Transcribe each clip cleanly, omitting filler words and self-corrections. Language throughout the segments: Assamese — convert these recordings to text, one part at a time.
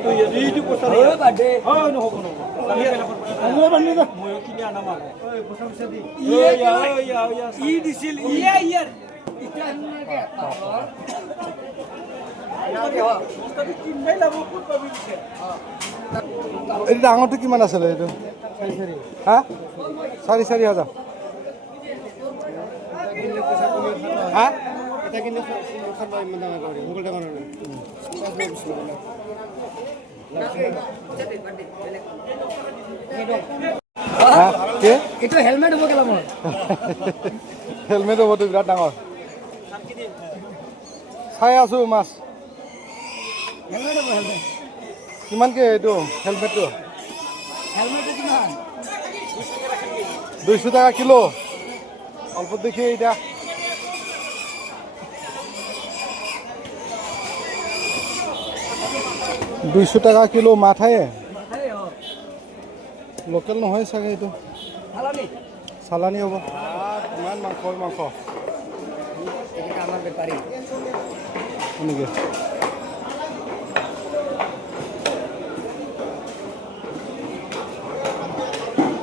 এইটো পইচা ঐ বাদে ঐ নহব আমি বান্ধি দে মই কিনি আনা মাল ঐ পইচা পইচা দি ই দিছিল ইয়াৰ ইটা নাকে এইটো ডাঙৰটো কিমান আছিলে এইটো হা 4,000 হা এইটো হেলমেট হ'ব কেলা মোৰ হেলমেট হ'বতো বিৰাট ডাঙৰ চাই আছো মাছ হেলমেট হ'ব হেলমেট কিমানকে এইটো হেলমেটটো হেলমেটটো কিমান 200 টাকা কিলো অল্প দেখি এটা 200 টাকা কিলো মাথায়ে লোকেল নহয় চাগে এইটো চালানি হ'ব ইমান মাংস আমাৰ বেপাৰী এনেকে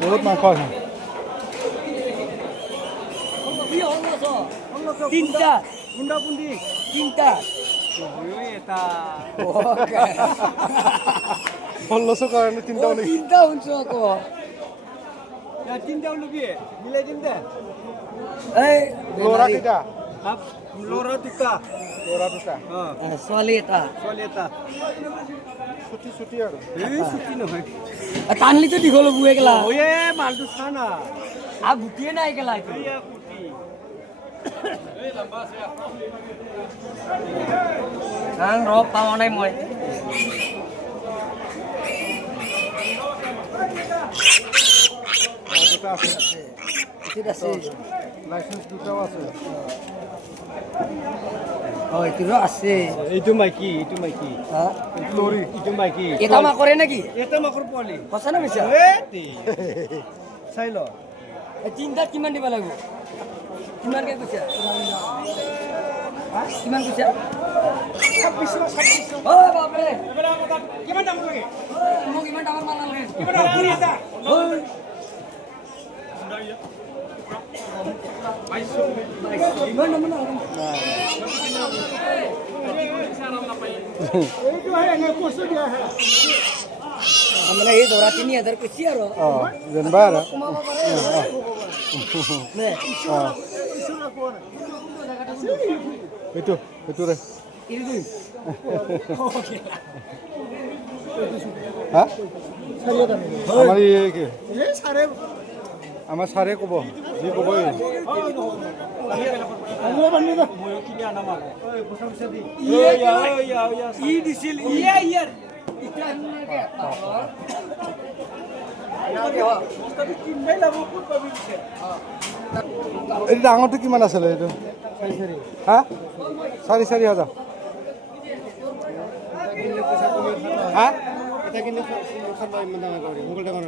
বহুত মাংস আছে তিনটা বুন্দা বুন্দি তিনটা এটা 1600 কাৰণে তিনটা নেকি তিনটা শুনছো আকৌ তিনটা লবি মিলাই দিম দে এই লৰা কেইটা লৰা দুটা ছোৱালী এটা ছুটি আৰু এই ছুটি নহয় টানলিতো দীঘল বুৱে গেলা ওয়ে মালটো চানা আ গুটিয়ে নাই গেলা এইটো এই লম্বা আছে ৰ পাৱা নাই মই দুটা আছে লাইসেন্স দুটাও আছে এইটো আছে এইটো মাইকি লৰি এইটো মাইকি এটা মাকৰে নেকি এটা মাকৰ পোৱালি সঁচা না মিছা চাই ল তিনটা কিমান দিব লাগিব কিমানকে কৈছা কিমান কৈছা 2600 ঐ বাপৰে কিমান দাম লাগে মোক ইমান ডাঙৰ মাল নালাগে কিমান দাম আছে মানে এই ধৰা 3000 কৈছি আৰু যেনবা আৰু এইটো ৰে হা আমাৰ এই কি আমাৰ ছাৰে ক'ব যি ক'ব ই দিছিল ইয়াৰ এইটো ডাঙৰটো কিমান আছিলে এইটো হা 4,000 হা এটা কিনে খাবা ইমান ডাঙৰ কৰি মোগল ডাঙৰ